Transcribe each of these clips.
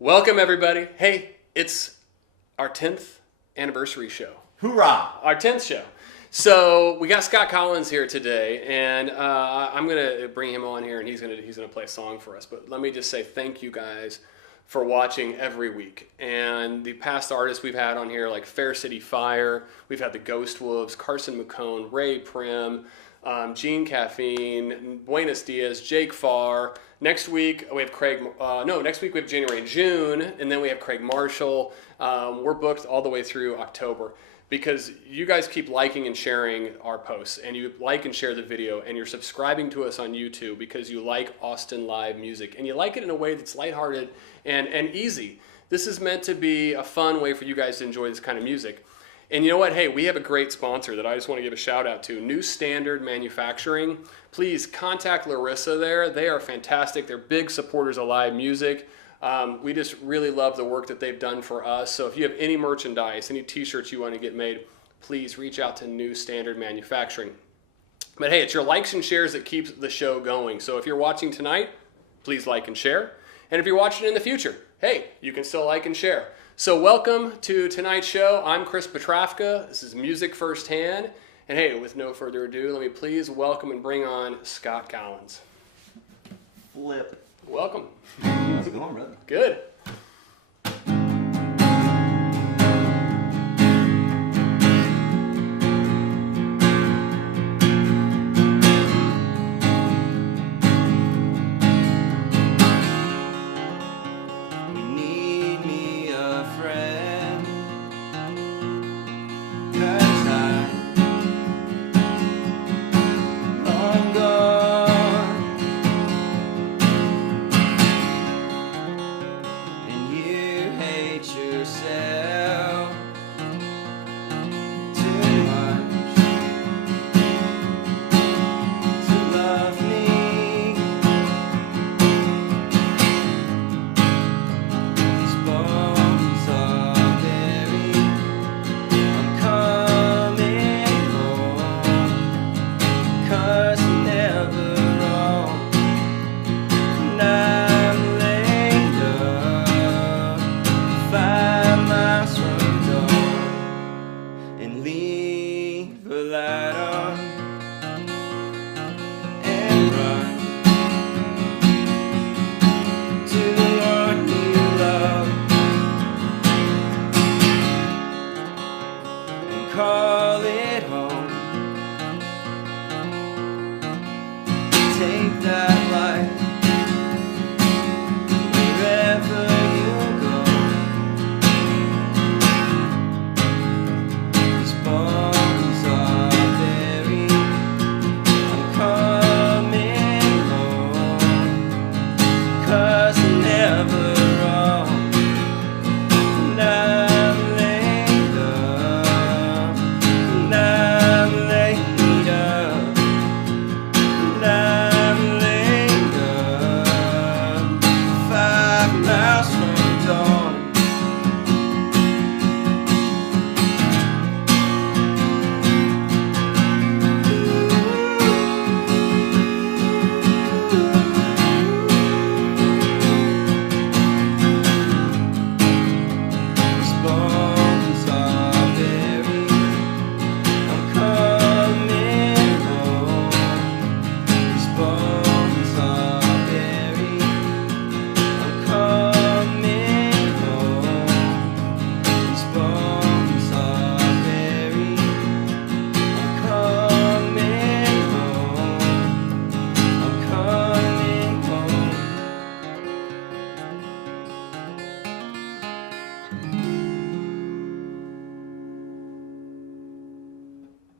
Welcome, everybody. Hey, it's our 10th anniversary show. Hoorah! Our 10th show. So we got Scott Collins here today, and I'm gonna bring him on here, and he's gonna play a song for us. But let me just say thank you guys for watching every week. And the past artists we've had on here, like Fair City Fire, we've had the Ghost Wolves, Carson McCone, Ray Prim, Gene Caffeine, Buenos Dias, Jake Farr. Next week we have Craig. Next week we have January and June, and then we have Craig Marshall. We're booked all the way through October because you guys keep liking and sharing our posts, and you like and share the video, and you're subscribing to us on YouTube because you like Austin live music, and you like it in a way that's lighthearted and easy. This is meant to be a fun way for you guys to enjoy this kind of music. And you know what? Hey, we have a great sponsor that I just want to give a shout out to, New Standard Manufacturing. Please contact Larissa there. They are fantastic. They're big supporters of live music. We just really love the work that they've done for us. So if you have any merchandise, any t-shirts you want to get made, please reach out to New Standard Manufacturing. But hey, it's your likes and shares that keeps the show going. So if you're watching tonight, please like and share. And if you're watching in the future, hey, you can still like and share. So welcome to tonight's show. I'm Chris Petrafka. This is Music Firsthand. And hey, with no further ado, let me please welcome and bring on Scott Collins. Flip. Welcome. How's it going, brother? Good.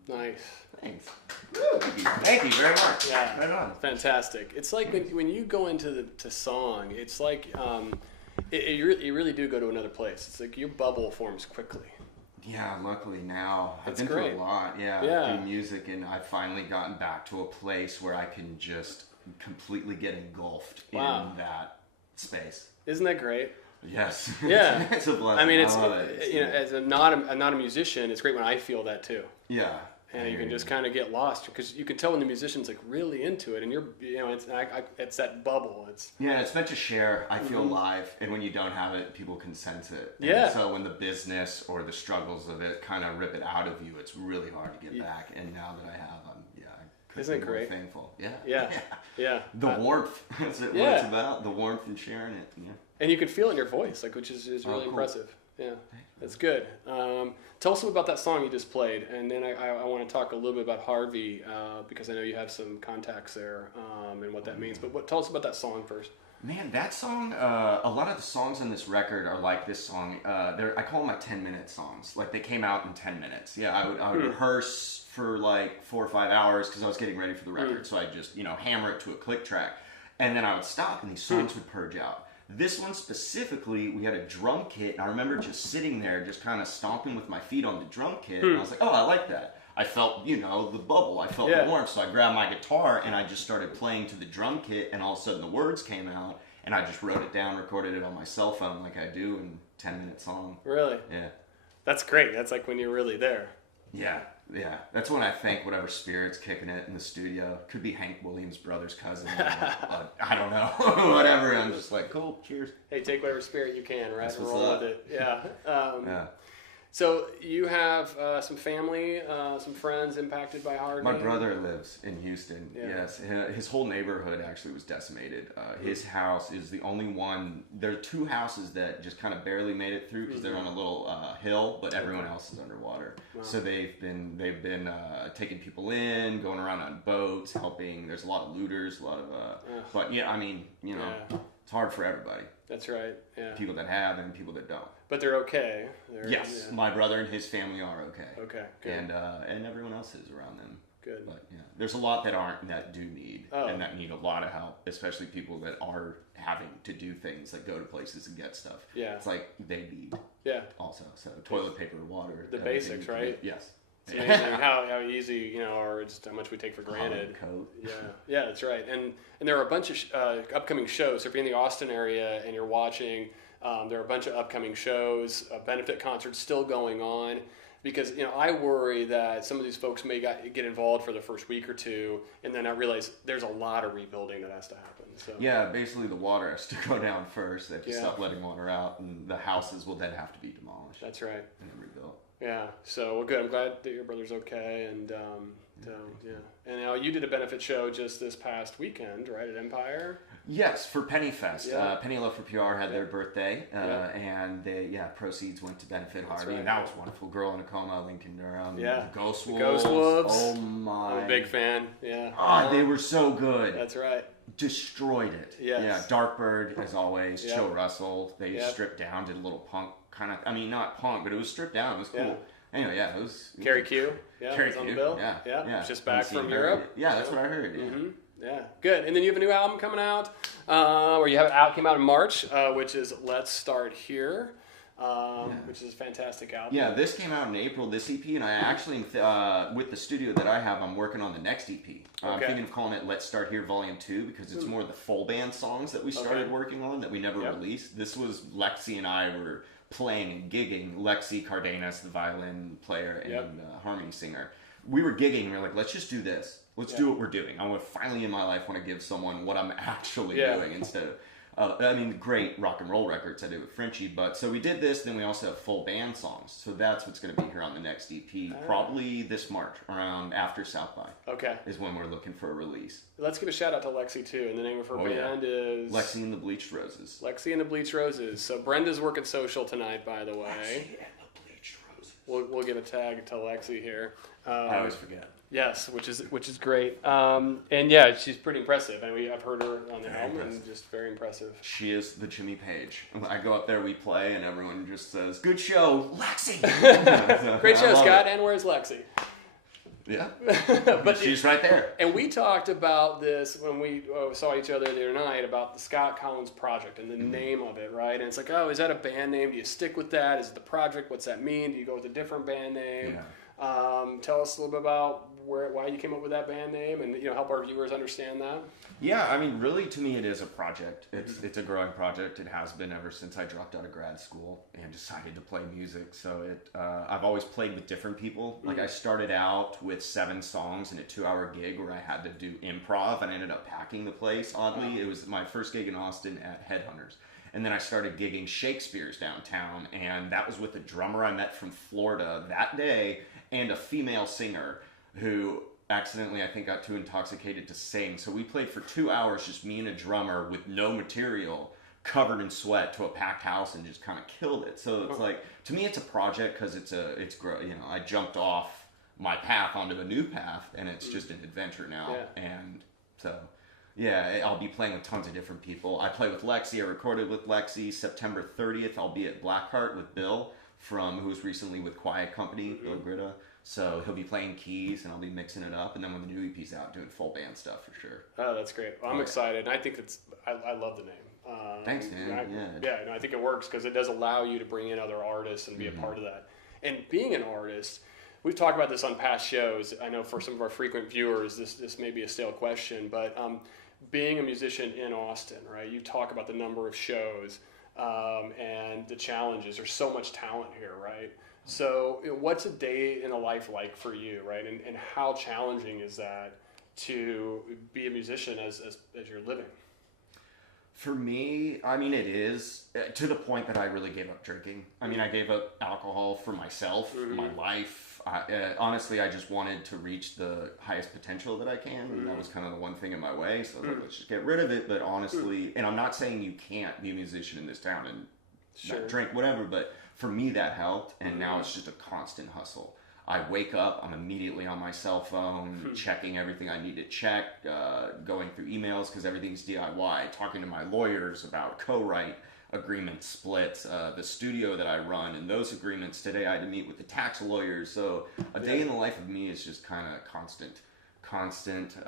Nice. Thanks. Thank you very much. Yeah, right on. Fantastic. It's like when you go into the song, it's like you really do go to another place. It's like your bubble forms quickly. Yeah, luckily now I've That's been great. through a lot. Yeah. Through music, and I've finally gotten back to a place where I can just completely get engulfed Wow. in that space. Isn't that great? Yes. Yeah. It's a blessing. I mean, I love it. as not a musician, it's great when I feel that too. Yeah. And you can just kind of get lost because you can tell when the musician's like really into it, and it's that bubble. It's meant to share. I feel live, and when you don't have it, people can sense it. Yeah. And so when the business or the struggles of it kind of rip it out of you, it's really hard to get back. And now that I have, I couldn't Isn't it be more great? thankful. Yeah. The warmth. That's what it's about. The warmth and sharing it. Yeah. And you can feel it in your voice, which is really cool. impressive. Yeah, that's good. Tell us about that song you just played, and then I want to talk a little bit about Harvey because I know you have some contacts there and what that means. But tell us about that song first. Man, that song, a lot of the songs on this record are like this song. I call them my 10-minute songs. Like, they came out in 10 minutes. Yeah, I would rehearse for like 4 or 5 hours because I was getting ready for the record. So I just, hammer it to a click track. And then I would stop and these songs would purge out. This one specifically, we had a drum kit, and I remember just sitting there, just kind of stomping with my feet on the drum kit, and I was like, oh, I like that. I felt, the bubble. I felt the warmth, so I grabbed my guitar, and I just started playing to the drum kit, and all of a sudden the words came out, and I just wrote it down, recorded it on my cell phone like I do in a 10-minute song. Really? Yeah. That's great. That's like when you're really there. Yeah. That's when I think whatever spirit's kicking it in the studio. Could be Hank Williams' brother's cousin. I don't know. Whatever. I'm just like, cool, cheers. Hey, take whatever spirit you can, right? That's what's Roll up. with it. Yeah. Yeah. So you have some family, some friends impacted by Harvey? My brother lives in Houston. Yeah. Yes, his whole neighborhood actually was decimated. His house is the only one. There are 2 houses that just kind of barely made it through because they're on a little hill, but everyone else is underwater. Wow. So they've been taking people in, going around on boats, helping. There's a lot of looters, a lot of. But yeah, I mean, it's hard for everybody. That's right. Yeah. People that have and people that don't. But they're okay. Yes, my brother and his family are okay. Okay, good. And everyone else is around them. Good. But there's a lot that do need and that need a lot of help, especially people that are having to do things like go to places and get stuff. Yeah. It's like they need. Yeah. Also, so toilet paper, water. The basics, right? Yes. It's amazing how easy, or just how much we take for granted. Coat. Yeah, that's right. And there are a bunch of upcoming shows. So if you're in the Austin area and you're watching, there are a bunch of upcoming shows, benefit concerts still going on. Because I worry that some of these folks may get involved for the first week or two, and then I realize there's a lot of rebuilding that has to happen. So yeah, basically the water has to go down first. They have to stop letting water out, and the houses will then have to be demolished. That's right. And then rebuilt. Yeah. So well, good. I'm glad that your brother's okay, and And now you did a benefit show just this past weekend, right, at Empire? Yes, for Penny Fest. Yeah. Penny Love for PR had their birthday, and proceeds went to benefit Harvey. right. And that was wonderful. Girl in a Coma, Lincoln Durham. Yeah. The Ghost The Wolves. Ghost Wolves. Oh my. I'm a big fan. Yeah. Ah, they were so good. That's right. Destroyed it. Yes. Yeah, Darkbird, as always. Yep. Chill Russell. They Yep. stripped down, did a little punk kind of, not punk, but it was stripped down. It was cool. Yeah. Anyway, it was. Carrie Q. Yeah, Carrie was on Q. the bill. Yeah. Just back Haven't from seen her. Europe. Yeah, that's what I heard. Yeah. Mm-hmm. Yeah, good. And then you have a new album coming out, or you have it came out in March, which is Let's Start Here, which is a fantastic album. Yeah, this came out in April, this EP, and I actually, with the studio that I have, I'm working on the next EP. I'm thinking of calling it Let's Start Here Volume 2 because it's more of the full band songs that we started working on that we never released. This was Lexi and I were playing and gigging. Lexi Cardenas, the violin player and harmony singer. We were gigging and we were like, let's just do this. Let's do what we're doing. I want to finally in my life want to give someone what I'm actually doing instead of, great rock and roll records I did with Frenchie. But so we did this, then we also have full band songs. So that's what's going to be here on the next EP, probably this March, around after South by. Okay. Is when we're looking for a release. Let's give a shout out to Lexi too, and the name of her band is Lexi and the Bleached Roses. Lexi and the Bleached Roses. So Brenda's working social tonight, by the way. Lexi and the Bleached Roses. We'll give a tag to Lexi here. I always forget. Yes, which is great. And yeah, she's pretty impressive. And I've heard her on the album, and just very impressive. She is the Jimmy Page. I go up there, we play, and everyone just says, "Good show, Lexi." Great show, Scott. And where's Lexi? Yeah, but she's right there. And we talked about this when we saw each other the other night about the Scott Collins Project and the name of it, right? And it's like, oh, is that a band name? Do you stick with that? Is it the project? What's that mean? Do you go with a different band name? Tell us a little bit about why you came up with that band name, and help our viewers understand that. Yeah, I mean, really, to me, it is a project. It's a growing project. It has been ever since I dropped out of grad school and decided to play music. So I've always played with different people. Like, I started out with 7 songs in a 2-hour gig where I had to do improv, and I ended up packing the place. Oddly, it was my first gig in Austin at Headhunters. And then I started gigging Shakespeare's downtown, and that was with a drummer I met from Florida that day and a female singer who accidentally, I think, got too intoxicated to sing. So we played for 2 hours, just me and a drummer with no material, covered in sweat, to a packed house, and just kind of killed it. So it's like, to me, it's a project because I jumped off my path onto a new path, and it's just an adventure now. Yeah. And so, yeah, I'll be playing with tons of different people. I play with Lexi. I recorded with Lexi. September 30th, I'll be at Blackheart with Bill, who's recently with Quiet Company, Bill Gritta. So he'll be playing keys, and I'll be mixing it up. And then when the new EP's out, doing full band stuff for sure. Oh, that's great. Well, I'm excited. And I think I love the name. Thanks, man. I think it works because it does allow you to bring in other artists and be a part of that. And being an artist, we've talked about this on past shows. I know for some of our frequent viewers, this may be a stale question, but being a musician in Austin, right? You talk about the number of shows and the challenges. There's so much talent here, right? So what's a day in a life like for you, right? And how challenging is that to be a musician as you're living? For me, I mean, it is to the point that I really gave up drinking. I mean, I gave up alcohol for myself, my life. Honestly, I just wanted to reach the highest potential that I can. And that was kind of the one thing in my way. So I was like, let's just get rid of it. But honestly, and I'm not saying you can't be a musician in this town and not drink, whatever, but for me that helped. And now it's just a constant hustle. I wake up, I'm immediately on my cell phone, checking everything I need to check, going through emails because everything's DIY, talking to my lawyers about co-write agreement splits, the studio that I run, and those agreements. Today I had to meet with the tax lawyers. So a day in the life of me is just kind of constant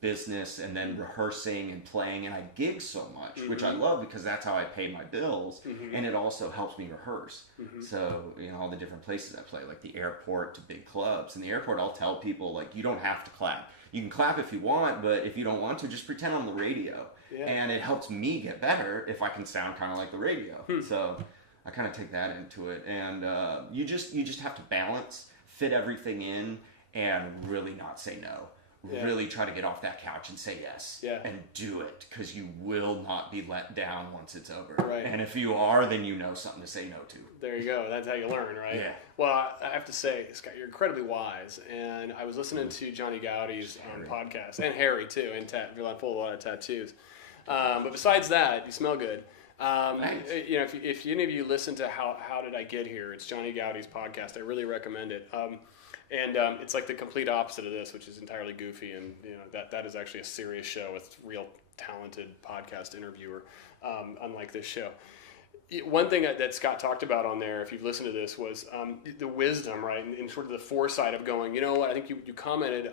business, and then rehearsing and playing, and I gig so much, which I love because that's how I pay my bills, and it also helps me rehearse. So all the different places I play, like the airport to big clubs. In the airport, I'll tell people, like, you don't have to clap. You can clap if you want, but if you don't want to, just pretend on the radio. And it helps me get better if I can sound kind of like the radio. So I kind of take that into it, and you just have to balance, fit everything in, and really not say no. Really try to get off that couch and say yes, and do it, because you will not be let down once it's over. Right. And if you are, then you know something to say no to. There you go. That's how you learn, right? Yeah. Well, I have to say, Scott, you're incredibly wise. And I was listening to Johnny Gaudi's podcast, and Harry too, and full of a lot of tattoos. But besides that, you smell good. Thanks. If any of you listen to How Did I Get Here, it's Johnny Gaudi's podcast. I really recommend it. And it's like the complete opposite of this, which is entirely goofy, and that is actually a serious show with real talented podcast interviewer, unlike this show. One thing that Scott talked about on there, if you've listened to this, was the wisdom, right, and sort of the foresight of going, you know what, I think you commented,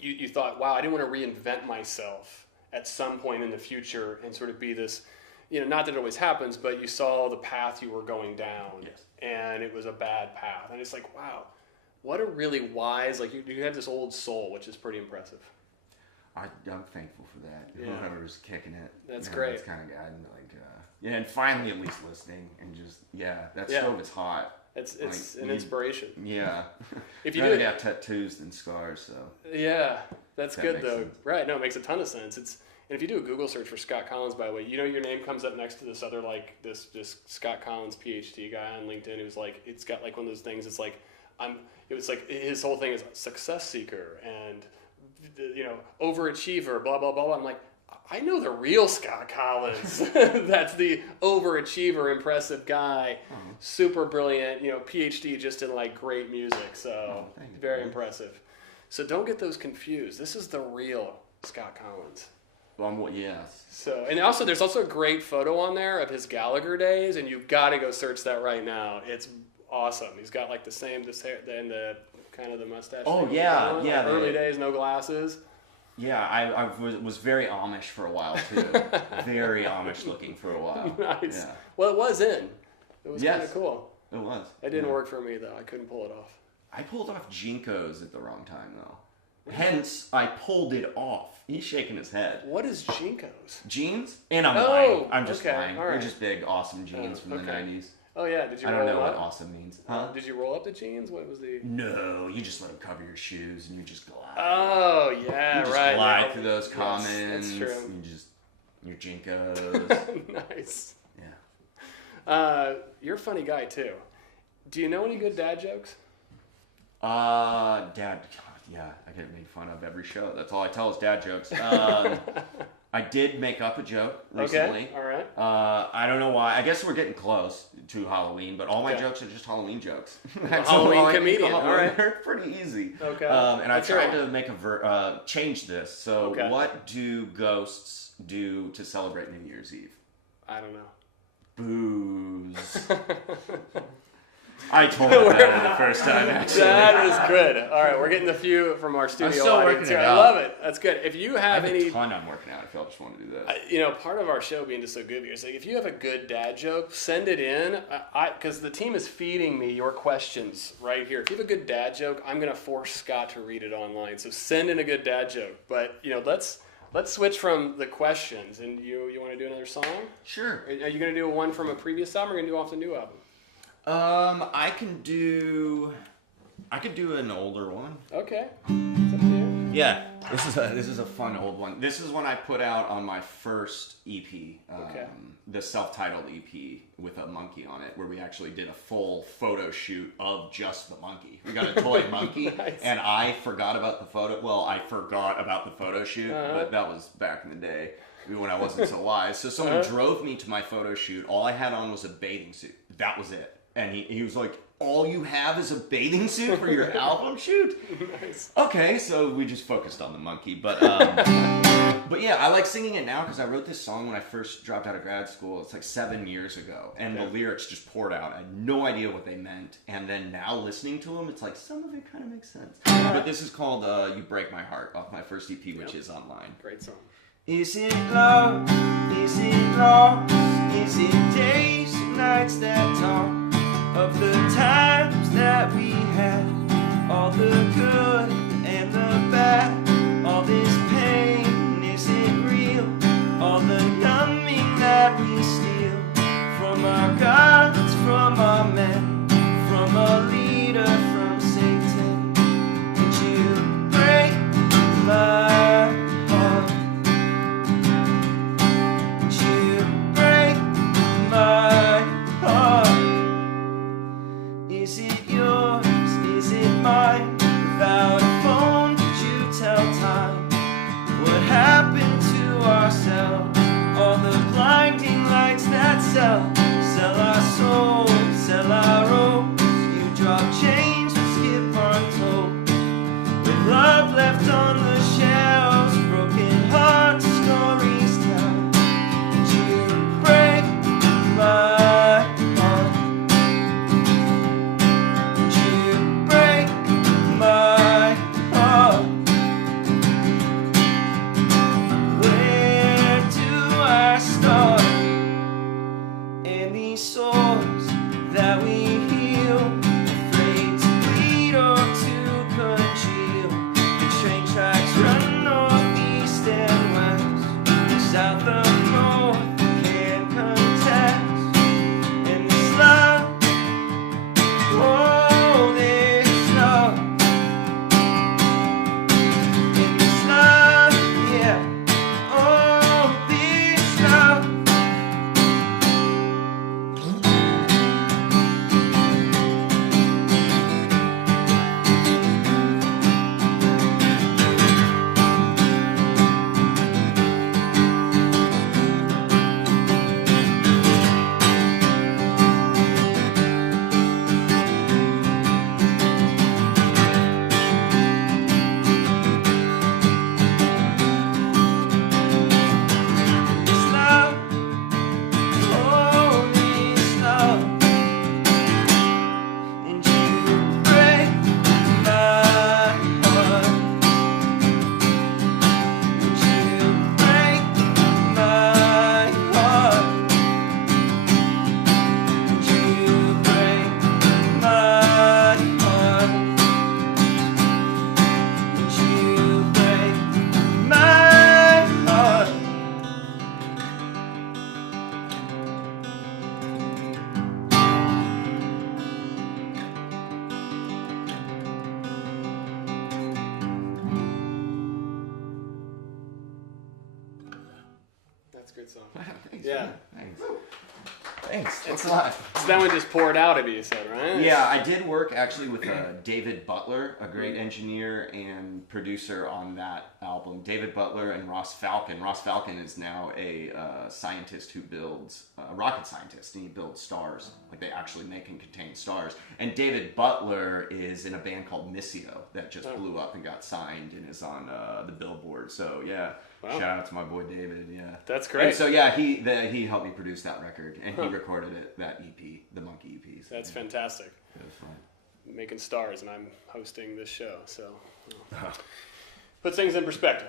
you thought, wow, I didn't want to reinvent myself at some point in the future and sort of be this, not that it always happens, but you saw the path you were going down, and it was a bad path, and it's like, wow. What a really wise, you have this old soul, which is pretty impressive. I'm thankful for that. Whoever's kicking it. That's great. That's kind of guy. And finally at least listening, and just, that stove is hot. It's an inspiration. Yeah. If you I'd rather have tattoos than scars, so. Yeah, that's good though. Sense. Right, no, it makes a ton of sense. And if you do a Google search for Scott Collins, by the way, your name comes up next to this other, this Scott Collins PhD guy on LinkedIn who's it's got one of those things, it's like, it was like his whole thing is success seeker and overachiever, blah blah blah. I'm like, I know the real Scott Collins. That's the overachiever, impressive guy, super brilliant, PhD just in great music. So very impressive. So don't get those confused. This is the real Scott Collins. Yes. So, and also there's also a great photo on there of his Gallagher days, and you've got to go search that right now. It's awesome. He's got this hair and the kind of the mustache. Oh yeah. Early days, no glasses. Yeah, I was very Amish for a while too. Very Amish looking for a while. Nice. Yeah. Well, it was kind of cool. It was. It didn't work for me, though. I couldn't pull it off. I pulled off Jinkos at the wrong time, though. Hence, I pulled it off. He's shaking his head. What is Jinkos? Jeans? And I'm lying. I'm just okay. lying. All right. They're just big, awesome jeans from the 90s. Oh, yeah. Did you I roll don't know them what up? awesome means. Huh? Did you roll up the jeans? What was the... No, you just let them cover your shoes and you just glide. Oh, yeah, you just right. glide through those commons. That's true. You just, your Jinkos. Nice. Yeah. You're a funny guy, too. Do you know any good dad jokes? Dad, God, yeah, I get made fun of every show. That's all I tell is dad jokes. I did make up a joke recently. Okay, all right. I don't know why. I guess we're getting close to Halloween, but all my Okay. jokes are just Halloween jokes. Halloween comedian, all right. They're pretty easy. Okay. And I That's tried right. to make change this. So, Okay. what do ghosts do to celebrate New Year's Eve? I don't know. Booze. I told him that the first time, actually. That is good. All right, we're getting a few from our studio still audience working here. it I out. love it. That's good. If you I have have any, a ton I'm working out. I feel I just want to do this. part of our show being just so good is like if you have a good dad joke, send it in. Because the team is feeding me your questions right here. If you have a good dad joke, I'm gonna force Scott to read it online. So send in a good dad joke. But let's switch from the questions. And you want to do another song? Sure. Are you gonna do one from a previous album, or are you gonna do off the new album? I could do an older one. Okay, it's up to you. Yeah, this is a fun old one. This is one I put out on my first EP, Okay. the self-titled EP with a monkey on it, where we actually did a full photo shoot of just the monkey. We got a toy monkey, Nice. and I forgot about the photo. Well, I forgot about the photo shoot, but that was back in the day when I wasn't so wise. So someone drove me to my photo shoot. All I had on was a bathing suit. That was it. And he was like, all you have is a bathing suit for your album shoot? Nice. Okay, so we just focused on the monkey. But yeah, I like singing it now because I wrote this song when I first dropped out of grad school. It's like 7 years ago. And the lyrics just poured out. I had no idea what they meant. And then now listening to them, it's like some of it kind of makes sense. But this is called You Break My Heart off my first EP, which is online. Great song. Is it love? Is it lost? Is it days and nights that talk of the times that we had? All the good and the bad, all this pain, is it real? All the numbing that we steal from our gods, from our men, from a leader, from Satan. Would you break my heart? Would you break my heart? Is it yours? Is it mine? Without a phone, did you tell time what happened to ourselves? All the blinding lights that sell our souls, sell our hopes. You drop chains, we skip untold. With love left on the shelves, broken hearts, stories tell. Would you break my heart? Would you break my heart? Where do I start? great song. Thanks, Yeah. man. Thanks. Thanks a lot. So that one just poured out of you, you said, right? Yeah, I did work actually with David Butler, a great engineer and producer on that album. David Butler and Ross Falcon. Ross Falcon is now a scientist who builds, a rocket scientist, and he builds stars. Like they actually make and contain stars. And David Butler is in a band called Missio that just blew up and got signed and is on the Billboard. So yeah. Wow. Shout out to my boy David, yeah. That's great. And so yeah, he helped me produce that record, and he recorded it, that EP, the Monkey EP. So, that's fantastic. It was fun. Making stars, and I'm hosting this show, so put things in perspective.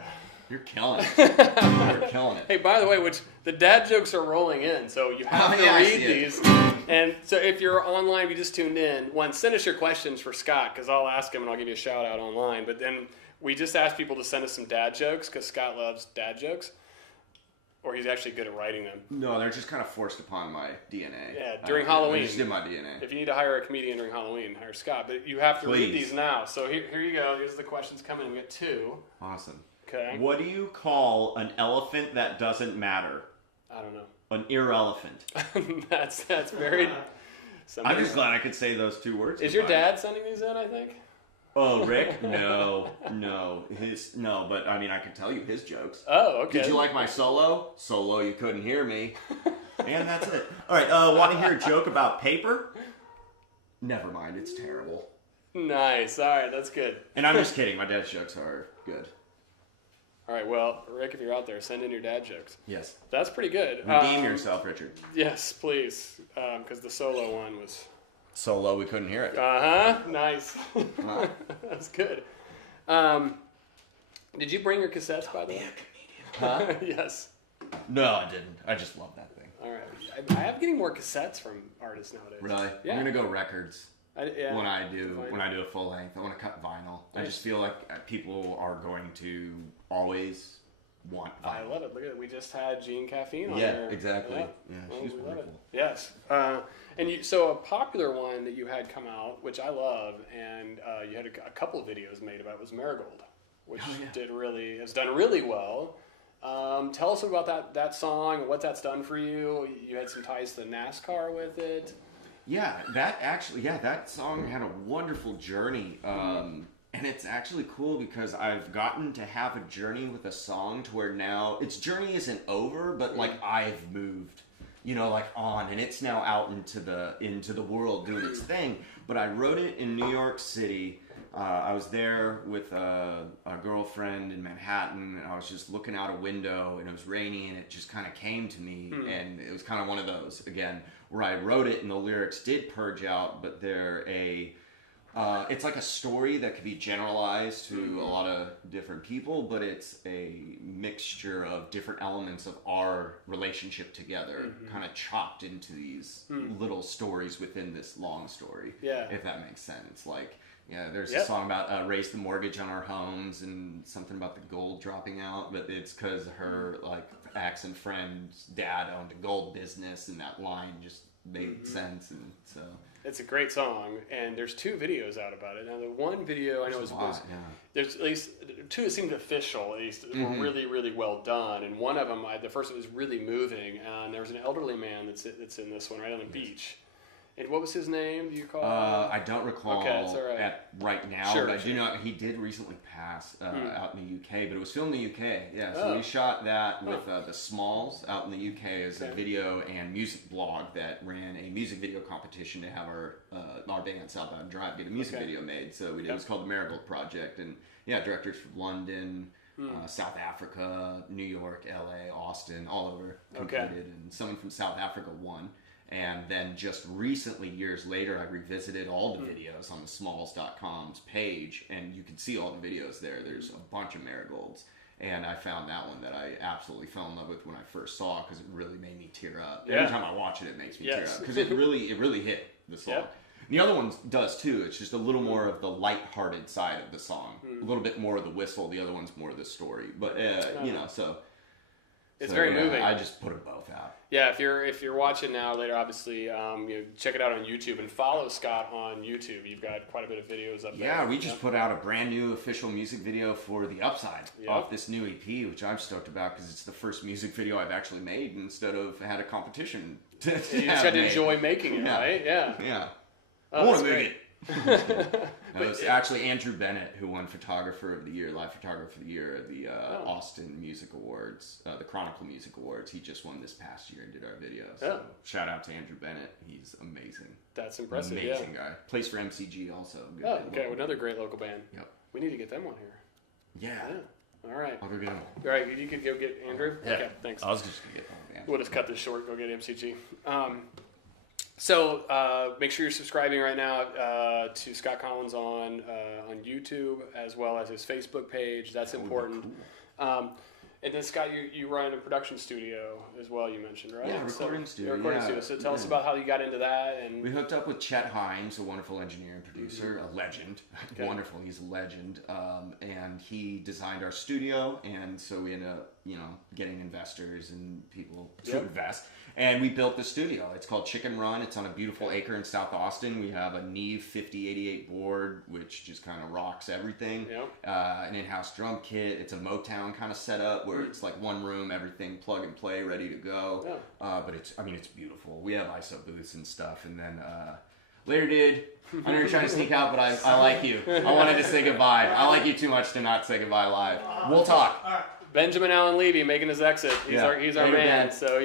You're killing it. You're killing it. Hey, by the way, the dad jokes are rolling in, so you have to read these. And so if you're online, you just tuned in, send us your questions for Scott, because I'll ask him and I'll give you a shout out online. But then we just asked people to send us some dad jokes, because Scott loves dad jokes. Or he's actually good at writing them. No, they're just kind of forced upon my DNA. Yeah, during Halloween. It's just in my DNA. If you need to hire a comedian during Halloween, hire Scott. But you have to read these now. So here you go. Here's the questions coming. We got 2. Awesome. Okay. What do you call an elephant that doesn't matter? I don't know. An irrelephant. that's very... I'm just glad I could say those 2 words. Is your dad sending these in, I think? Oh, Rick? No. But I mean, I could tell you his jokes. Oh, okay. Did you like my solo? Solo, you couldn't hear me. And that's it. All right, want to hear a joke about paper? Never mind, it's terrible. Nice. All right, that's good. And I'm just kidding. My dad's jokes are good. All right, well, Rick, if you're out there, send in your dad jokes. Yes. That's pretty good. Redeem yourself, Richard. Yes, please, because the solo one was... Solo, we couldn't hear it. Nice. That's good. Did you bring your cassettes, by the way? Huh? Yes. No, I didn't. I just love that thing. All right. I am getting more cassettes from artists nowadays. Really? Yeah. I'm gonna go records. When I do a full length. I want to cut vinyl. Nice. I just feel like people are going to always want vinyl. I love it. Look at it. We just had Gene Caffeine on here. there. Exactly. Yeah, she's wonderful. Yes. And so a popular one that you had come out, which I love, and you had a couple of videos made about, was Marigold, which has done really well. Tell us about that song and what that's done for you. You had some ties to NASCAR with it. Yeah, that song had a wonderful journey. And it's actually cool because I've gotten to have a journey with a song to where now its journey isn't over, but like I've moved, on, and it's now out into the world doing its thing. But I wrote it in New York City. I was there with a girlfriend in Manhattan, and I was just looking out a window, and it was rainy, and it just kind of came to me, and it was kind of one of those, again, where I wrote it, and the lyrics did purge out, but it's like a story that could be generalized to a lot of different people, but it's a mixture of different elements of our relationship together, kind of chopped into these little stories within this long story, if that makes sense. Like, there's a song about raise the mortgage on our homes and something about the gold dropping out, but it's because her ex and friend's dad owned a gold business, and that line just made sense, and so... It's a great song, and there's 2 videos out about it. Now, the one video I know there's at least 2 that seemed official, at least, were really, really well done. And one of them, the first one was really moving, and there was an elderly man that's in this one right on the beach. And what was his name? Do you recall? I don't recall right now, sure, but I do know he did recently pass out in the UK, but it was filmed in the UK. Yeah, so we shot that with the Smalls out in the UK as a video and music blog that ran a music video competition to have our band Southbound Drive get a music video made. So it was called the Marigold Project, and directors from London, South Africa, New York, LA, Austin, all over competed, and someone from South Africa won. And then just recently, years later, I revisited all the videos on the Smalls.com's page, and you can see all the videos there. There's a bunch of Marigolds, and I found that one that I absolutely fell in love with when I first saw it because it really made me tear up. Every time I watch it, it makes me tear up because it really hit the song. The other one does too. It's just a little more of the light-hearted side of the song, a little bit more of the whistle. The other one's more of the story, but so. It's very moving. I just put them both out. Yeah, if you're watching now later, obviously, check it out on YouTube and follow Scott on YouTube. You've got quite a bit of videos up there. Yeah, we just put out a brand new official music video for The Upside off this new EP, which I'm stoked about because it's the first music video I've actually made instead of had a competition. You just had to enjoy making it, right? Yeah. Yeah. Oh, I want to make great. it. It was actually Andrew Bennett who won Photographer of the Year, Live Photographer of the Year at the Austin Music Awards, the Chronicle Music Awards. He just won this past year and did our video. So shout out to Andrew Bennett. He's amazing. That's impressive. Amazing guy. Plays for MCG also. Good Okay, another great local band. Yep. We need to get them on here. Yeah. All right. I'll go get him. All right, you could go get Andrew? Yeah. Okay, thanks. I was just going to get him. We'll just cut this short, go get MCG. So make sure you're subscribing right now to Scott Collins on YouTube as well as his Facebook page. That's important. Cool. And then Scott, you run a production studio as well. You mentioned, right? Yeah, recording studio. So tell us about how you got into that. And we hooked up with Chet Himes, a wonderful engineer and producer, a legend. Okay. Wonderful, he's a legend. And he designed our studio, and so we ended up, getting investors and people to invest. And we built the studio. It's called Chicken Run. It's on a beautiful acre in South Austin. We have a Neve 5088 board, which just kind of rocks everything. Yep. An in-house drum kit. It's a Motown kind of setup where it's like one room, everything plug and play, ready to go. Yeah. But it's beautiful. We have ISO booths and stuff. And then later, dude, I know you're trying to sneak out, but I like you. I wanted to say goodbye. I like you too much to not say goodbye live. We'll talk. Benjamin Allen Levy making his exit. He's our man. So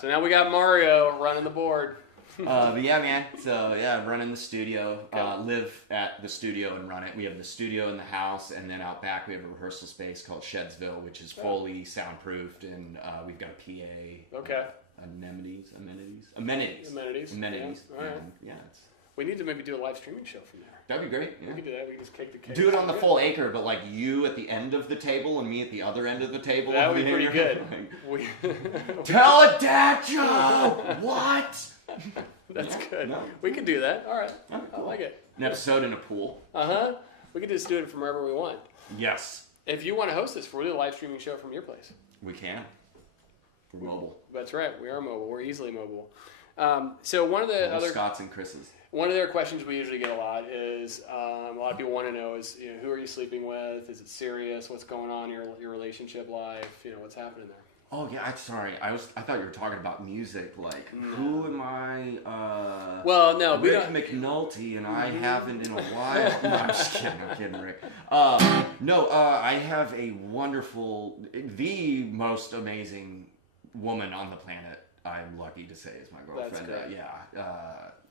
so now we got Mario running the board. But yeah, man. So yeah, running the studio. Live at the studio and run it. We have the studio in the house, and then out back we have a rehearsal space called Shedsville, which is fully soundproofed, and we've got a PA. Okay. Amenities. Yeah. All right. And, we need to maybe do a live streaming show from there. That'd be great. Yeah. We could do that. We can just cake the cake. Do it on the full acre, but like you at the end of the table and me at the other end of the table. That would be pretty good. Tell a dad joke! What? That's good. No. We could do that. All right. Cool. I like it. An episode in a pool. We could just do it from wherever we want. Yes. If you want to host this, we'll do a live streaming show from your place. We can. We're mobile. That's right. We are mobile. We're easily mobile. So one of the other Scott's and Chris's. One of their questions we usually get a lot is a lot of people want to know is who are you sleeping with? Is it serious? What's going on in your relationship life? What's happening there? Oh yeah, I'm sorry. I thought you were talking about music. Like who am I? Well, no, we Rick don't. McNulty, and I haven't in a while. No, I'm just kidding. I'm kidding, Rick. I have a wonderful, the most amazing woman on the planet. I'm lucky to say is my girlfriend. That's great.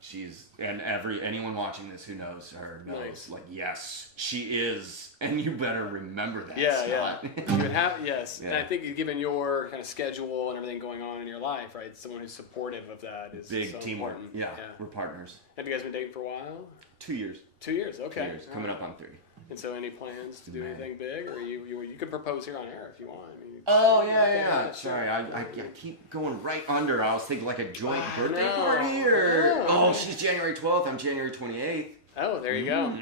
She's anyone watching this who knows her knows. Nice. Like yes, she is, and you better remember that. Yeah. You would have yes, Yeah. and I think given your kind of schedule and everything going on in your life, right? Someone who's supportive of that is big so teamwork. important. Yeah, we're partners. Have you guys been dating for a while? 2 years. 2 years. Okay. 2 years. Coming up on 3. And so, any plans to do anything big, or you could propose here on air if you want. Yeah. Sorry, I keep going right under. I was thinking like a joint birthday party, or she's January 12th. I'm January 28th. Oh, there you go.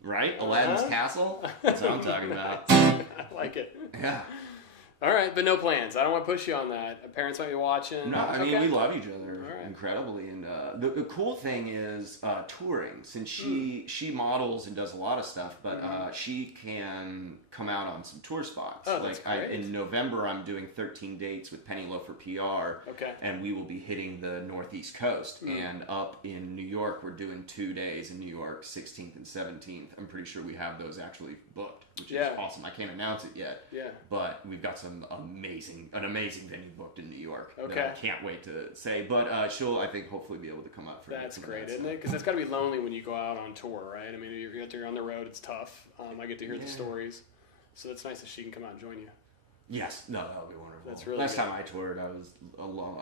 Right, Aladdin's Castle. That's what I'm talking about. I like it. Yeah. All right, but no plans. I don't want to push you on that. Parents might be watching. No, I mean we love each other incredibly, and the cool thing is touring. Since she models and does a lot of stuff, but she can come out on some tour spots. Oh, that's great. In November, I'm doing 13 dates with Penny Loafer PR. Okay. And we will be hitting the Northeast Coast, and up in New York, we're doing 2 days in New York, 16th and 17th. I'm pretty sure we have those actually booked, which is awesome. I can't announce it yet. Yeah. But we've got an amazing venue booked in New York. Okay. That I can't wait to say. But she'll, I think, hopefully be able to come up for That's great, isn't it? Because it's got to be lonely when you go out on tour, right? I mean, you're out there on the road. It's tough. I get to hear the stories, so it's nice that she can come out and join you. Yes. No, that'll be wonderful. That's really Last good. time I toured, I was alone.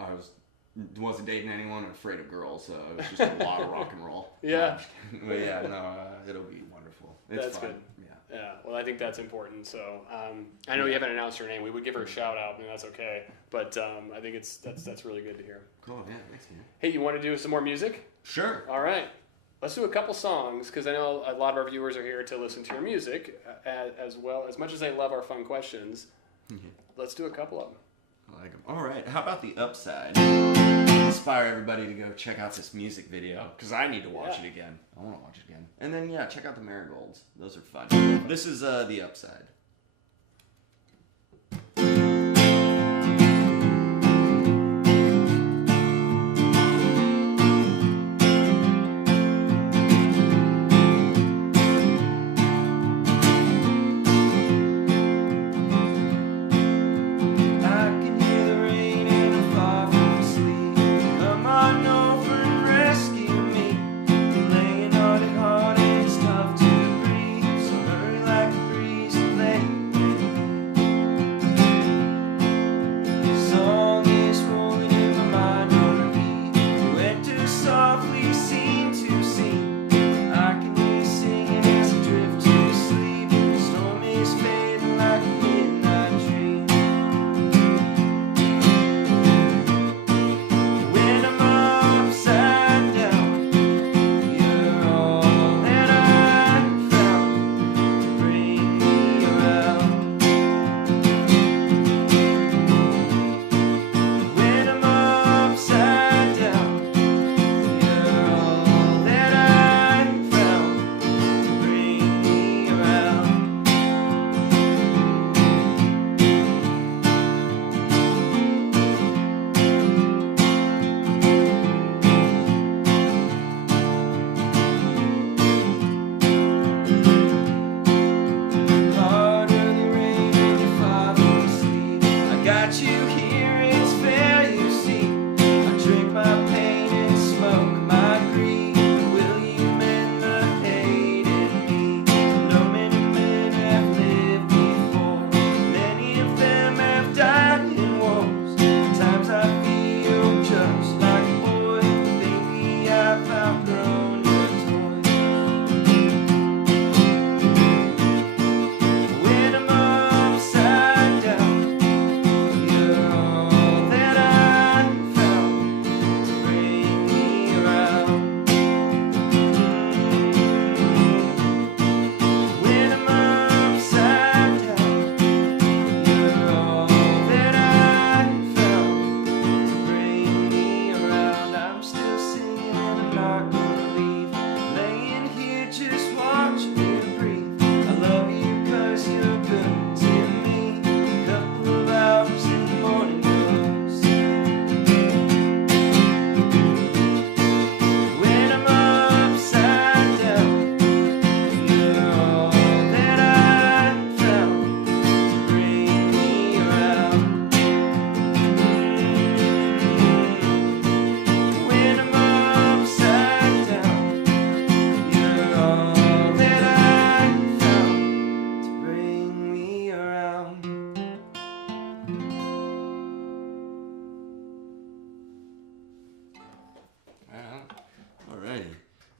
Wasn't dating anyone and afraid of girls, so it was just a lot of rock and roll. Yeah. But it'll be wonderful. It's That's fun. good. Yeah, well, I think that's important. So I know you haven't announced her name. We would give her a shout out, and that's okay. But I think that's really good to hear. Cool. Yeah. Thanks, man. Hey, you want to do some more music? Sure. All right. Let's do a couple songs because I know a lot of our viewers are here to listen to your music as well. As much as they love our fun questions, let's do a couple of them. I like them. All right, how about the upside? Inspire everybody to go check out this music video because I need to watch it again. I want to watch it again. And then yeah, check out the Marigolds. Those are fun. This is the upside.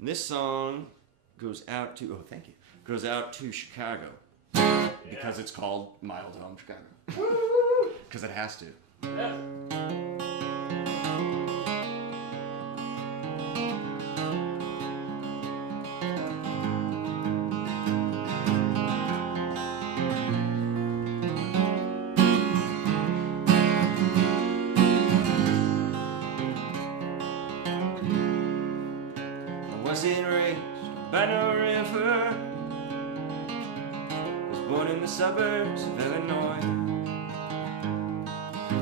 This song goes out to, goes out to Chicago. Because it's called My Old Home Chicago. Because it has to. Yeah. Wasn't raised by no river. Was born in the suburbs of Illinois.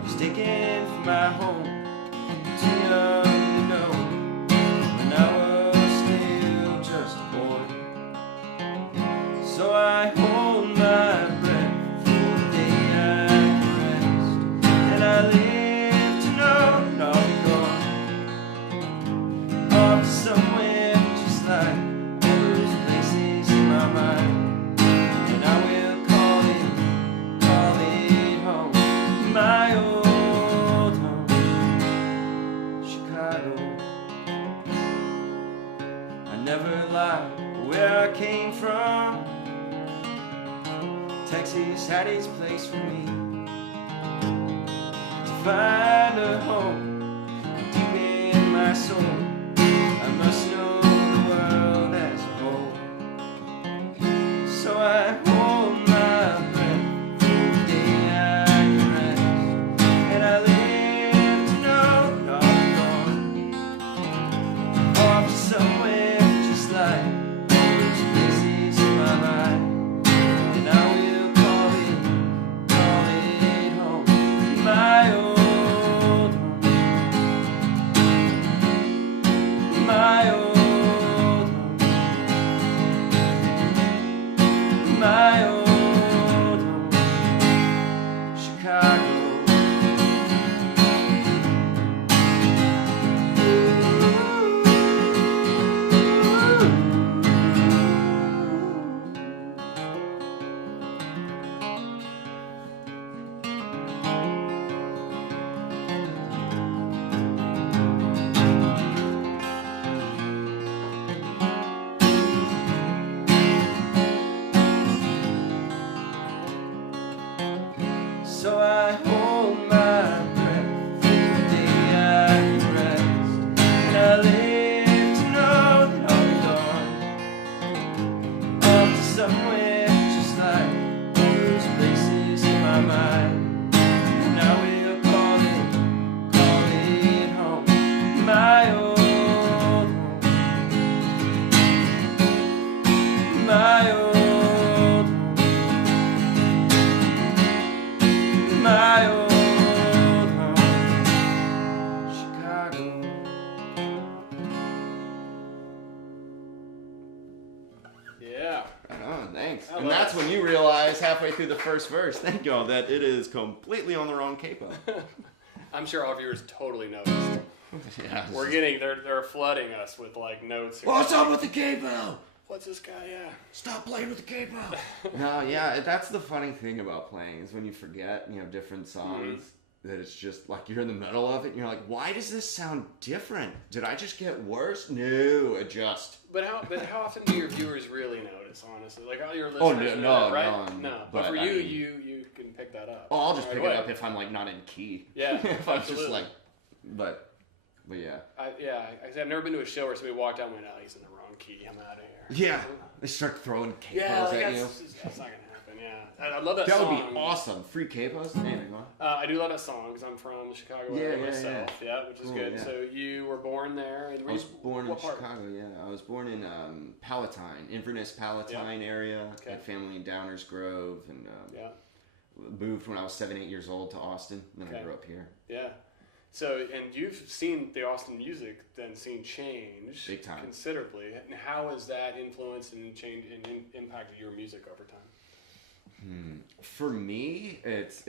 Was taken from my home too young to know when I was still just a boy. So I hold my breath for the day I can rest, and I live to know that I'll be gone off to somewhere like all those places in my mind, and I will call it home, my old home, Chicago. I never lied where I came from. Texas had its place for me to find a home deep in my soul. I must know so I hold my breath for the day I can rest, and off to somewhere just like all those places in my mind, and I will call it home, my old home, my old home, my old home, Chicago. So I hold my breath for the day I can rest, and I live to know that I'll be gone off to somewhere just like all those places in my mind, and I will call it home, my old home, my old home. My old home, Chicago. Yeah. Right on, thanks. I And love that's it. when you realize halfway through the first verse, thank y'all, that it is completely on the wrong capo. I'm sure our viewers totally noticed. Yeah. We're getting, they're flooding us with like notes. What's up with the capo? What's this guy? Yeah. Stop playing with the capo. No, yeah, that's the funny thing about playing is when you forget, different songs, that it's just like you're in the middle of it and you're like, why does this sound different? Did I just get worse? No, adjust. But how often do your viewers really notice? Honestly, like all your Oh, listeners, no, right? no, But but for I you, mean- you can pick that up. Oh, I'll just right pick away. it up if I'm like not in key. Yeah, if I'm just absolutely. like, but yeah. I've never been to a show where somebody walked out and went, "Oh, he's in the wrong key. I'm out of here." Yeah, they start throwing capos Yeah, like at you. that's not gonna happen. Yeah, I love that That song. would be awesome. Free capos? Anyway, go on. I do love that song because I'm from Chicago area myself. Yeah, which is Cool, good. yeah. So you were born there. And I was born in what part? Chicago, yeah. I was born in Palatine, Inverness, Palatine area. Okay. Had family in Downers Grove, and Yeah, moved when I was 7, 8 years old to Austin. And then I Okay. grew up here. yeah. So, and you've seen the Austin music then seen change Big time. considerably. And how has that influenced and changed and impacted your music over time? For me, it's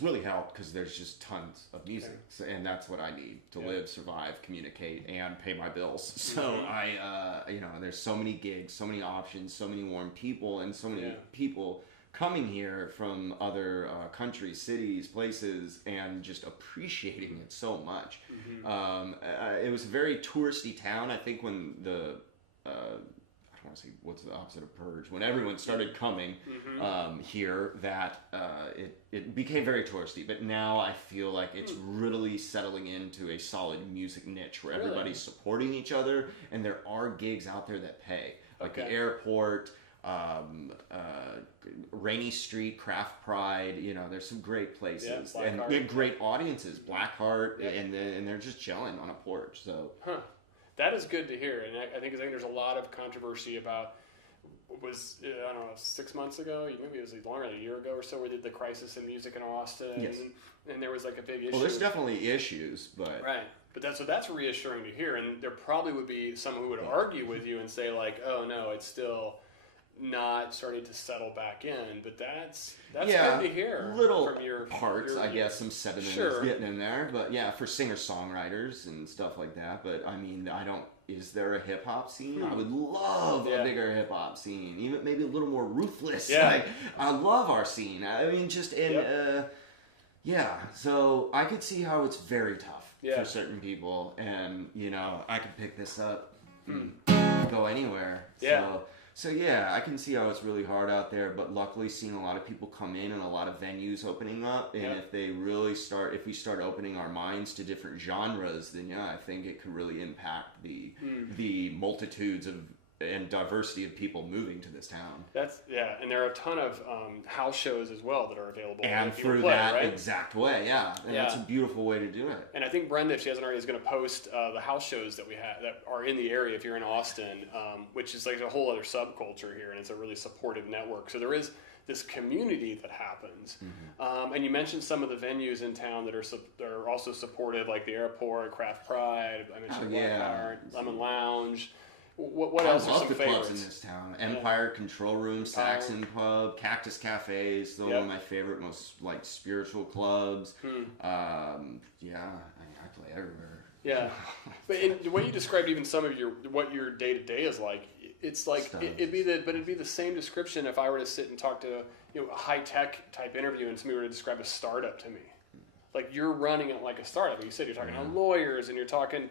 really helped because there's just tons of music, so, and that's what I need to live, survive, communicate, and pay my bills. So there's so many gigs, so many options, so many warm people, and so many people coming here from other countries, cities, places, and just appreciating it so much. It was a very touristy town. I think when the I don't want to say what's the opposite of purge. When everyone started coming here, that it became very touristy. But now I feel like it's really settling into a solid music niche where everybody's supporting each other, and there are gigs out there that pay, like the airport, Rainy Street, Craft Pride. There's some great places and great audiences. Blackheart, and they're just chilling on a porch. So. That is good to hear, and I think there's a lot of controversy about was I don't know 6 months ago, maybe it was longer than a year ago or so, where did the crisis in music in Austin, and there was like a big issue. Well, there's definitely issues, but right. But that's reassuring to hear, and there probably would be someone who would argue with you and say like, oh no, it's still not starting to settle back in, but that's good to hear. Little from your parts, your, I guess, some sediment is getting in there, but yeah, for singer-songwriters and stuff like that. But I mean, is there a hip hop scene? I would love a bigger hip hop scene, even maybe a little more ruthless. Yeah. Like, I love our scene. I mean, just so I could see how it's very tough for certain people, and I could pick this up and go anywhere. Yeah. So yeah, I can see how it's really hard out there, but luckily seeing a lot of people come in and a lot of venues opening up, and if we start opening our minds to different genres, then I think it could really impact the multitudes of and diversity of people moving to this town. And there are a ton of house shows as well that are available. And through through that exact way, and that's a beautiful way to do it. And I think Brenda, if she hasn't already, is going to post the house shows that we have that are in the area if you're in Austin, which is like a whole other subculture here, and it's a really supportive network. So there is this community that happens. And you mentioned some of the venues in town that are also supportive, like the Airport, Craft Pride. I mentioned Lemon Lounge. What else are some favorites? I love the clubs in this town. Empire, Control Room, Saxon Pub, Cactus Cafes. Those are my favorite, most like spiritual clubs. I play everywhere. Yeah, but in the way you described even some of what your day to day is like, it's like it'd be the same description if I were to sit and talk to a high tech type interview and somebody were to describe a startup to me. Like you're running it like a startup. You said you're talking to lawyers and you're talking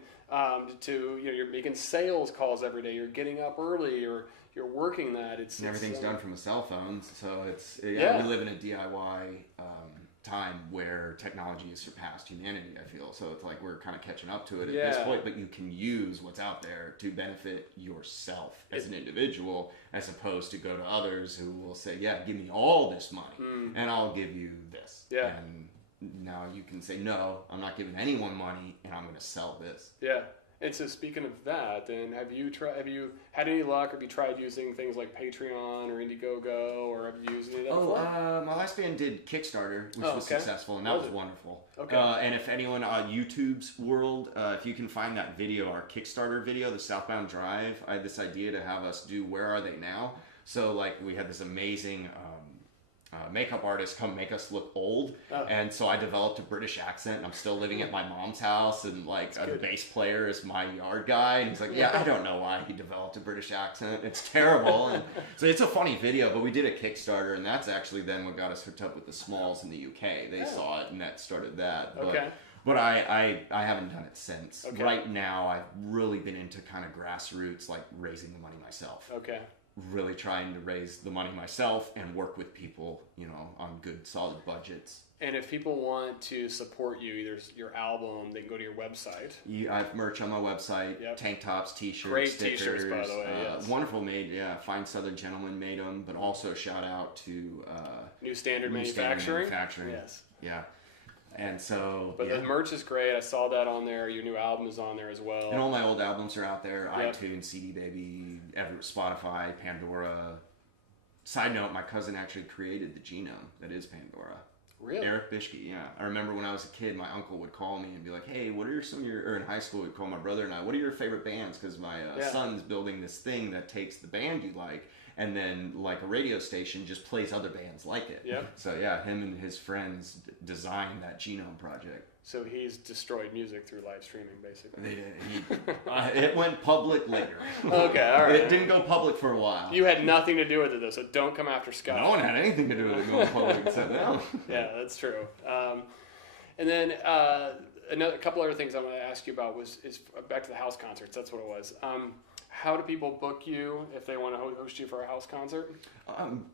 you're making sales calls every day. You're getting up early. You're working that. Everything's done from a cell phone. So we live in a DIY time where technology has surpassed humanity. I feel so it's like we're kind of catching up to it at this point. But you can use what's out there to benefit yourself as an individual, as opposed to go to others who will say, "Yeah, give me all this money, and I'll give you this." Yeah. And now you can say, no, I'm not giving anyone money, and I'm going to sell this. Yeah. And so speaking of that, then have you had any luck, or have you tried using things like Patreon or Indiegogo, or have you used any of that? My last band did Kickstarter, which was successful, and that was wonderful. Okay. And if anyone on YouTube's world, if you can find that video, our Kickstarter video, the Southbound Drive, I had this idea to have us do Where Are They Now? So like we had this amazing makeup artist come make us look old, and so I developed a British accent, and I'm still living at my mom's house, and like the bass player is my yard guy, and he's like, I don't know why he developed a British accent, it's terrible. And so it's a funny video, but we did a Kickstarter, and that's actually then what got us hooked up with the Smalls in the UK. They saw it, and that started that. But I haven't done it since. Right now, I've really been into kind of grassroots, like raising the money myself. Really trying to raise the money myself and work with people, on good, solid budgets. And if people want to support you, either your album, they can go to your website. I have merch on my website, tank tops, t-shirts, great stickers. T-shirts, by the way. Wonderful made, Fine Southern Gentlemen made them, but also shout out to New Standard Manufacturing. Yes. Yeah. And so, but the merch is great. I saw that on there. Your new album is on there as well. And all my old albums are out there. iTunes, CD Baby, Spotify, Pandora. Side note, my cousin actually created the genome that is Pandora. Really? Eric Bishke, I remember when I was a kid, my uncle would call me and be like, hey, what are some of your, or in high school, he'd call my brother and I, what are your favorite bands? Because my son's building this thing that takes the band you like, and then like a radio station just plays other bands like it. So him and his friends designed that genome project. So he's destroyed music through live streaming, basically. It went public later. Okay, all right. It didn't go public for a while. You had nothing to do with it, though, so don't come after Scott. No one had anything to do with it going public except them. Yeah, that's true. And then a couple other things I want to ask you about is back to the house concerts. That's what it was. How do people book you if they want to host you for a house concert?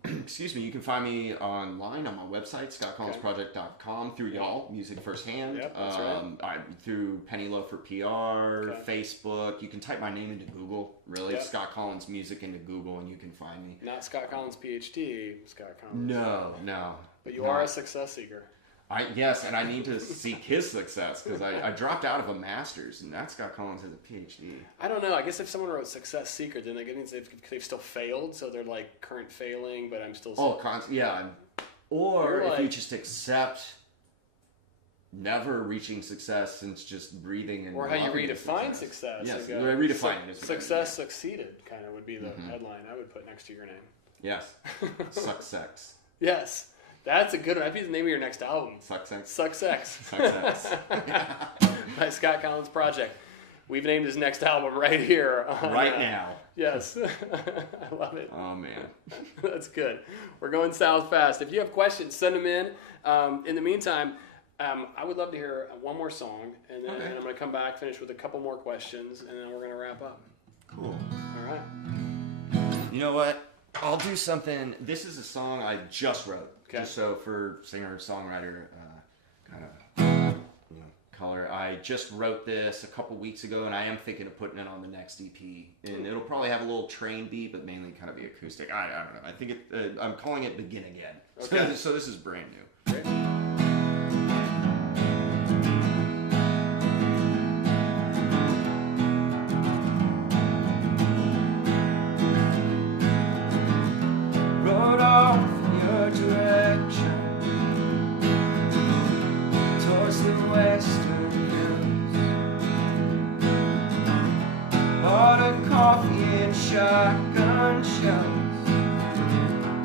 Excuse me. You can find me online on my website, scottcollinsproject.com, through y'all, Music Firsthand. Yep, that's right. Through Penny Love for PR, Facebook. You can type my name into Google, really. Scott Collins Music into Google, and you can find me. Not Scott Collins PhD, Scott Collins. No. But you are a success seeker. Yes, and I need to seek his success, because I dropped out of a master's, and that Scott Collins has a PhD. I don't know. I guess if someone wrote success seeker, then they've still failed, so they're like current failing, but I'm still... Or if you just accept never reaching success since just breathing and... Or how you redefine success. Yes, redefine it. Success succeeded, kind of, would be the headline I would put next to your name. Yes. Success. Yes. That's a good one. That'd be the name of your next album. Success. Success. Success. By Scott Collins Project. We've named his next album right here. Right now. Yes. I love it. Oh, man. That's good. We're going south fast. If you have questions, send them in. In the meantime, I would love to hear one more song, and then I'm going to come back, finish with a couple more questions, and then we're going to wrap up. Cool. All right. You know what? I'll do something. This is a song I just wrote. Just so for singer-songwriter, kind of, Color. I just wrote this a couple weeks ago, and I am thinking of putting it on the next EP. And it'll probably have a little train beat, but mainly kind of be acoustic. I don't know. I think I'm calling it Begin Again. Okay. So this is brand new. Great. Rode off in your direction towards the western hills. Bought a coffee and shotgun shells,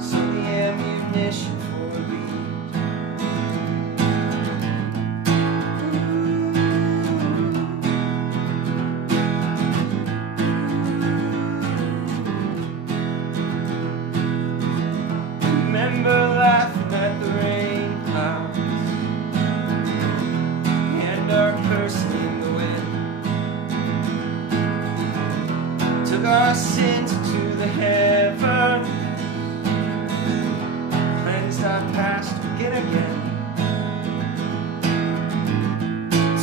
some of the ammunition for a lead. Remember laughing at the rain clouds and our cursing in the wind. Took our sins to the heavens, cleansed our past to begin again.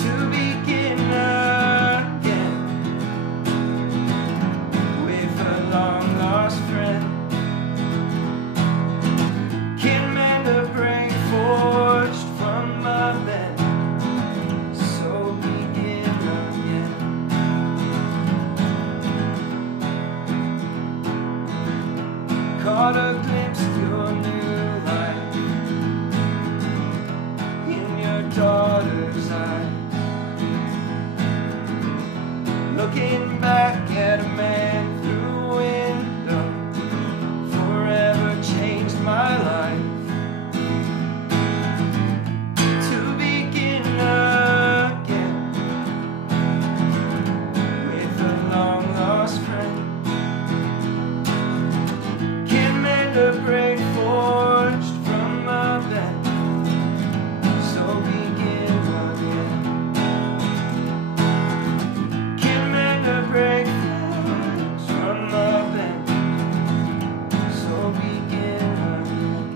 To begin again with a long lost friend. Can mend a break forged from my bed, so begin again. Caught a glimpse of your new life in your daughter's eyes, looking back at a man through a window, forever changed my life. To begin again with a long lost friend. Can mend a break forged from a bed, so begin again. Can mend a break forged from a bed, so begin again.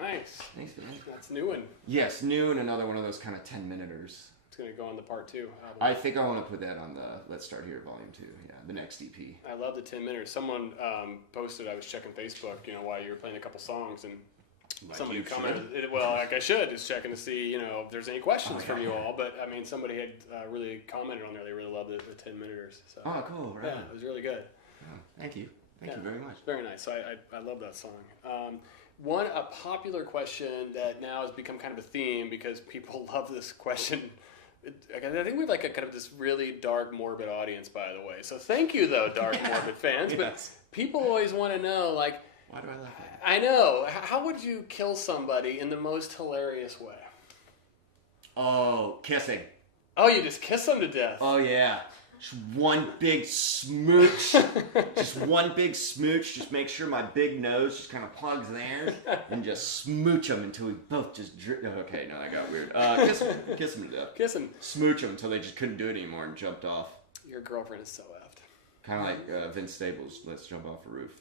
Nice. Thanks, man. That's new one. Yes, new and another one of those kind of 10-minuters. It's gonna go on the part 2 album. I think I want to put that on the Let's Start Here Volume 2. Yeah, the next EP. I love the 10 minutes. Someone posted, I was checking Facebook, while you were playing a couple songs, and Like somebody you commented, well, like I should, just checking to see, if there's any questions from you all. But, I mean, somebody had really commented on there. They really loved the 10 minuters. So. Oh, cool. Right. Yeah, it was really good. Oh, thank you. Thank you very much. Very nice. So I love that song. A popular question that now has become kind of a theme because people love this question. I think we have like a kind of this really dark, morbid audience, by the way. So thank you, though, dark, morbid fans. Yes. But people always want to know, like, Why do I laugh at I know, how would you kill somebody in the most hilarious way? Oh, kissing. Oh, you just kiss them to death. Oh, yeah. Just one big smooch. Just one big smooch. Just make sure my big nose just kind of plugs there. And just smooch them until we both just drip. Okay, no, that got weird. Kiss them to death. Kiss them. Smooch them until they just couldn't do it anymore and jumped off. Your girlfriend is so effed. Kind of like Vince Staples, Let's Jump Off the Roof.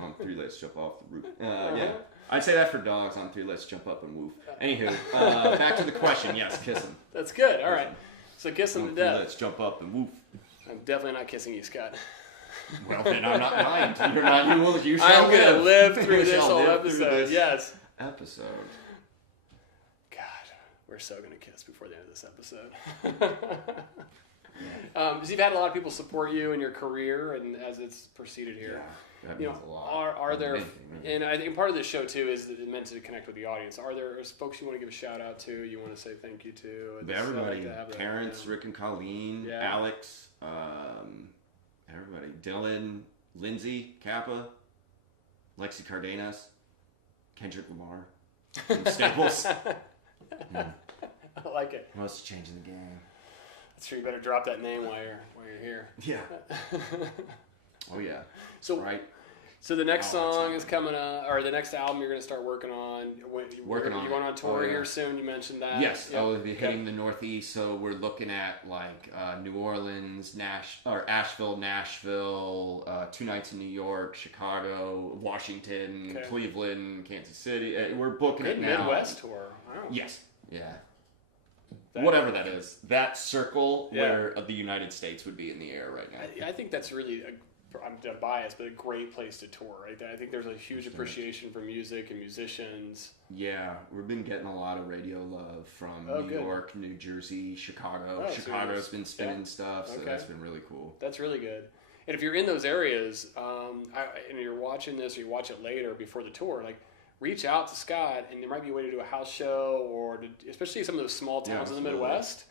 On 3, Let's Jump Off the Roof. Yeah. I'd say that for dogs. On 3, Let's Jump Up and Woof. Anywho, back to the question. Yes, kiss them. That's good. All right. So kiss them On to 3, death. Let's Jump Up and Woof. I'm definitely not kissing you, Scott. Well, then I'm not lying. You're not. You will. You shall I'm going to live through You this shall whole live through episode. this Yes. Episode. God, we're so going to kiss before the end of this episode. So you've had a lot of people support you in your career and as it's proceeded here. Yeah, that means a lot. Are there, Amazing, really. and I think part of this show too is that it's meant to connect with the audience. Are there folks you want to give a shout out to? You want to say thank you to? Everybody, I like to have parents, Rick and Colleen, Yeah. Alex, everybody, Dylan, Lindsay, Kappa, Lexi Cardenas, Kendrick Lamar, and Staples. I like it. Most changing the game. That's true. You better drop that name while you're here. Yeah. Oh yeah. So Right. So the next Oh, song is coming up, or the next album you're going to start working on. You going on tour here soon? You mentioned that. Yes, I will be hitting the Northeast, so we're looking at like New Orleans, Asheville, Nashville, 2 nights in New York, Chicago, Washington, Cleveland, Kansas City. We're booking it now. Midwest tour. Wow. Yes. Yeah. Whatever that is, that circle where the United States would be in the air right now. I think that's really I'm biased, but a great place to tour. Right? I think there's a huge appreciation for music and musicians. Yeah, we've been getting a lot of radio love from New York, New Jersey, Chicago. Chicago's been spinning stuff, so that's been really cool. That's really good. And if you're in those areas, and you're watching this, or you watch it later before the tour, like reach out to Scott, and there might be a way to do a house show, or especially some of those small towns in the Midwest.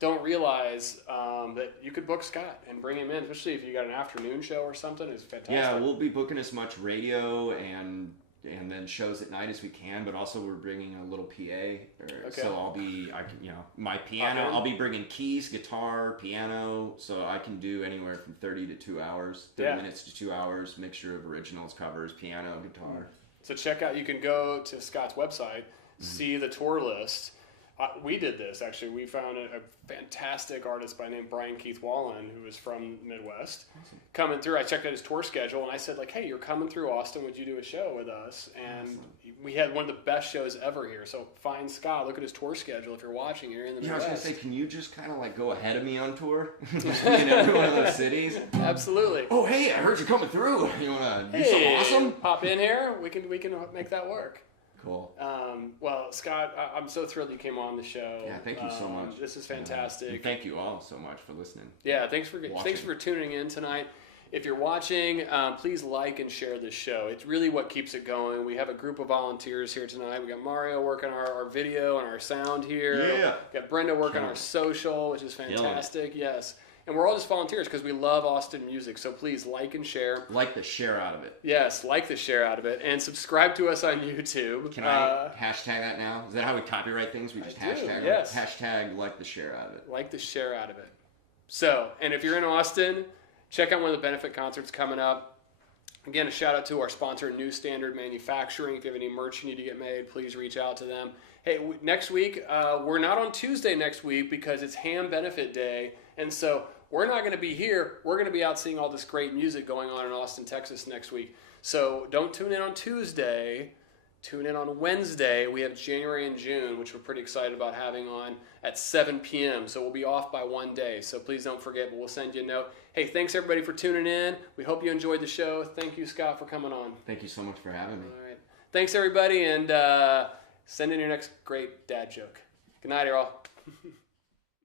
Don't realize that you could book Scott and bring him in, especially if you got an afternoon show or something. It's fantastic. Yeah, we'll be booking as much radio and then shows at night as we can, but also we're bringing a little PA. So my piano. I'll be bringing keys, guitar, piano, so I can do anywhere from 30 to 2 hours, 30 minutes to 2 hours, mixture of originals, covers, piano, guitar. So check out. You can go to Scott's website, see the tour list. We did this, actually. We found a fantastic artist by the name Brian Keith Wallen, who is from Midwest, coming through. I checked out his tour schedule, and I said, like, hey, you're coming through Austin. Would you do a show with us? And we had one of the best shows ever here. So find Scott. Look at his tour schedule if you're watching here in the Midwest. I was going to say, can you just kind of, like, go ahead of me on tour? Just be in every one of those cities? Absolutely. Oh, hey, I heard you coming through. You want to do something awesome? Pop in here. We can make that work. Cool. Well, Scott, I'm so thrilled you came on the show. Yeah, thank you so much. This is fantastic. And thank you all so much for listening. Yeah, thanks for tuning in tonight. If you're watching, please like and share this show. It's really what keeps it going. We have a group of volunteers here tonight. We got Mario working our video and our sound here. Yeah. We got Brenda working our social, which is fantastic. Yes. And we're all just volunteers because we love Austin music. So please like and share. Like the share out of it. Yes, like the share out of it. And subscribe to us on YouTube. Can I hashtag that now? Is that how we copyright things? We just hashtag it? Hashtag like the share out of it. Like the share out of it. So, and if you're in Austin, check out one of the benefit concerts coming up. Again, a shout out to our sponsor, New Standard Manufacturing. If you have any merch you need to get made, please reach out to them. Hey, next week, we're not on Tuesday next week because it's Ham Benefit Day. And so we're not going to be here. We're going to be out seeing all this great music going on in Austin, Texas next week. So don't tune in on Tuesday. Tune in on Wednesday. We have January and June, which we're pretty excited about having on at 7 p.m. So we'll be off by one day. So please don't forget, but we'll send you a note. Hey, thanks everybody for tuning in. We hope you enjoyed the show. Thank you, Scott, for coming on. Thank you so much for having me. All right. Thanks, everybody, and send in your next great dad joke. Good night, y'all.